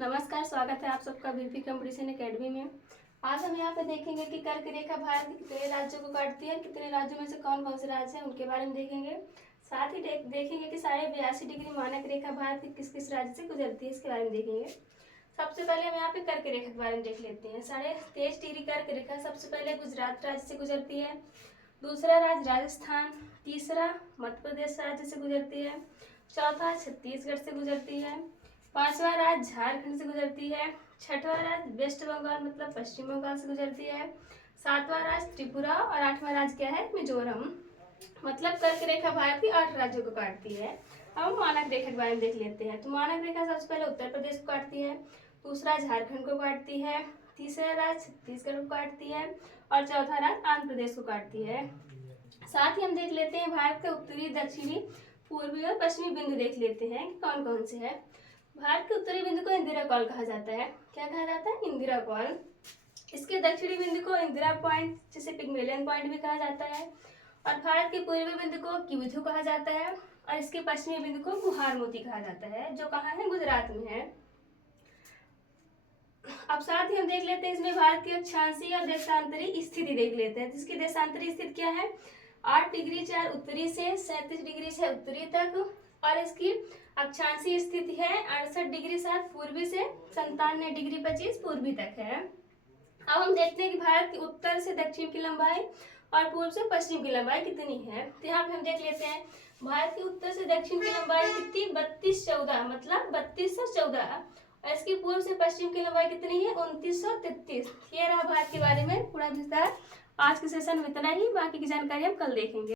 नमस्कार, स्वागत है आप सबका बीपी कंपटीशन एकेडमी में। आज हम यहाँ पे देखेंगे कि कर्क रेखा भारत के कितने राज्यों को काटती है, कितने राज्यों में से कौन कौन से राज्य हैं उनके बारे में देखेंगे। साथ ही देखेंगे कि 82.5 डिग्री मानक रेखा भारत के किस किस राज्य से गुजरती है, इसके बारे में देखेंगे। सबसे पहले हम यहाँ पे कर्क रेखा के बारे में देख लेते हैं। 23.5 डिग्री कर्क रेखा सबसे पहले गुजरात राज्य से गुजरती है, दूसरा राज्य राजस्थान, तीसरा मध्य प्रदेश राज्य से गुजरती है, चौथा छत्तीसगढ़ से गुजरती है, पांचवा राज्य झारखंड से गुजरती है, छठवां राज्य वेस्ट बंगाल मतलब पश्चिम बंगाल से गुजरती है, सातवां राज्य त्रिपुरा और आठवां राज्य क्या है, मिजोरम। मतलब कर्क रेखा भारत की 8 राज्यों को काटती है। अब हम मानक रेखा के बारे में देख लेते हैं। तो मानक रेखा सबसे पहले उत्तर प्रदेश को काटती है, दूसरा झारखंड को काटती है, तीसरा राज्य छत्तीसगढ़ को काटती है और चौथा राज्य आंध्र प्रदेश को काटती है। साथ ही हम देख लेते हैं भारत के उत्तरी, दक्षिणी, पूर्वी और पश्चिमी बिंदु देख लेते हैं कि कौन कौन से है। भारत के उत्तरी बिंदु को इंदिरा कॉल कहा जाता है। क्या कहा जाता है? इंदिरा कॉल। इसके दक्षिणी बिंदु को इंदिरा पॉइंट जिसे पिग्मेलियन पॉइंट भी कहा जाता है और भारत के पूर्वी बिंदु को क्यूबिथु कहा जाता है और इसके पश्चिमी बिंदु को गुहार मोती कहा जाता है, जो कहाँ है? गुजरात में है। अब साथ ही हम देख लेते हैं इसमें भारत की अक्षांशीय और देशांतरी स्थिति देख लेते हैं। जिसकी देशांतरी स्थिति क्या है? 8 डिग्री 4 उत्तरी से 37 डिग्री 6 उत्तरी तक और इसकी अक्षांशीय स्थिति है 68 डिग्री 7 पूर्वी से 97 डिग्री 25 पूर्वी तक है। अब हम देखते हैं कि भारत की उत्तर से दक्षिण की लंबाई और पूर्व से पश्चिम की लंबाई कितनी है। तो यहाँ पे हम देख लेते हैं भारत की उत्तर से दक्षिण की लंबाई कितनी? 3214 मतलब 3214 और इसकी पूर्व से पश्चिम की लंबाई कितनी है? 2933। ये रहा भारत के बारे में पूरा विस्तार। आज के सेशन में इतना ही, बाकी की जानकारी हम कल देखेंगे।